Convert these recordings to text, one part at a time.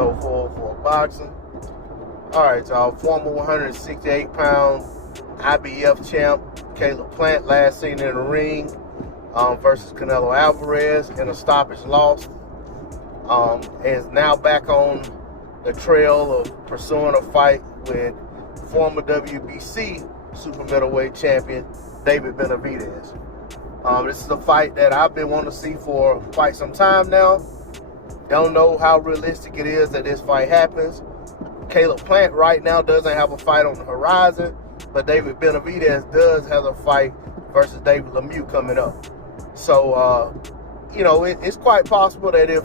D-Lo for boxing. All right, y'all. Former 168-pound IBF champ Caleb Plant, last seen in the ring versus Canelo Alvarez in a stoppage loss. Is now back on the trail of pursuing a fight with former WBC super middleweight champion David Benavidez. This is a fight that I've been wanting to see for quite some time now. Don't know how realistic it is that this fight happens. Caleb Plant right now doesn't have a fight on the horizon, but David Benavidez does have a fight versus David Lemieux coming up. So, it's quite possible that if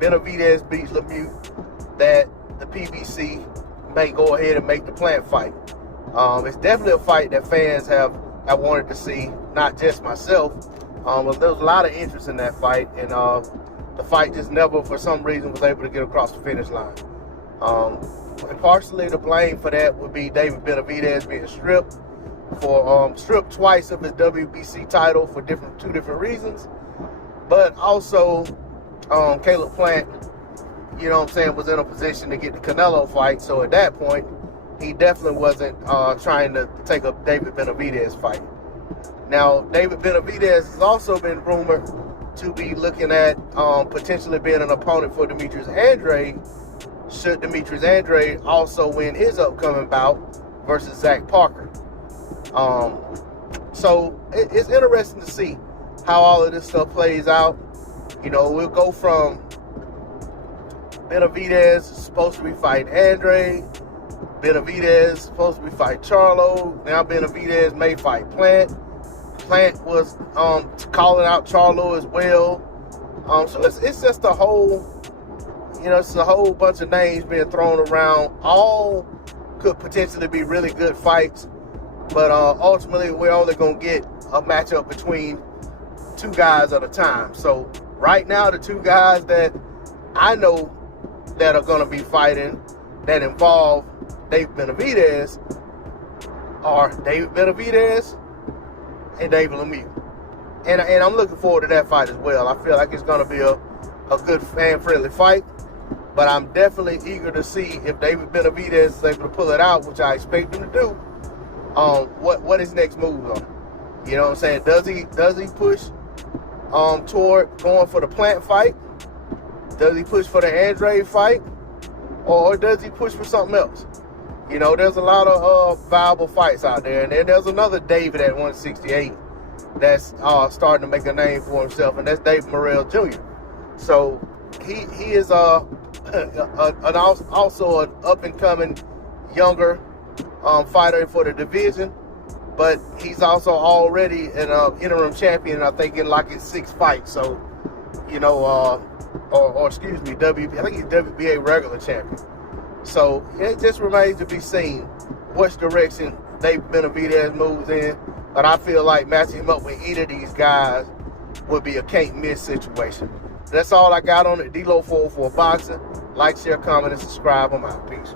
Benavidez beats Lemieux, that the PBC may go ahead and make the Plant fight. It's definitely a fight that fans have wanted to see, not just myself. But there was a lot of interest in that fight, and the fight just never, for some reason, was able to get across the finish line. And partially the blame for that would be David Benavidez being stripped twice of his WBC title for two different reasons. But also, Caleb Plant, was in a position to get the Canelo fight. So at that point, he definitely wasn't trying to take up David Benavidez fight. Now, David Benavidez has also been rumored to be looking at potentially being an opponent for Demetrius Andrade, should Demetrius Andrade also win his upcoming bout versus Zach Parker. So it's interesting to see how all of this stuff plays out. We'll go from Benavidez supposed to be fighting Andrade, Benavidez supposed to be fighting Charlo, now Benavidez may fight Plant. Plant was calling out Charlo as well. So it's just a whole, it's a whole bunch of names being thrown around. All could potentially be really good fights, but ultimately we're only going to get a matchup between two guys at a time. So right now, the two guys that I know that are going to be fighting that involve David Benavidez are David Benavidez and David Lemieux. And I'm looking forward to that fight as well. I feel like it's going to be a good fan-friendly fight. But I'm definitely eager to see if David Benavidez is able to pull it out, which I expect him to do. What his next moves are. You know what I'm saying? Does he push toward going for the Plant fight? Does he push for the Andrade fight? Or does he push for something else? There's a lot of viable fights out there. And then there's another David at 168 that's starting to make a name for himself, and that's David Morrell Jr. So he is also an up-and-coming younger fighter for the division, but he's also already an interim champion, I think, in like his 6th fight. So, excuse me, I think he's WBA regular champion. So it just remains to be seen which direction David Benavidez moves in. But I feel like matching him up with either of these guys would be a can't-miss situation. That's all I got on it. D-Lo 404 Boxing. Like, share, comment, and subscribe. I'm out. Peace.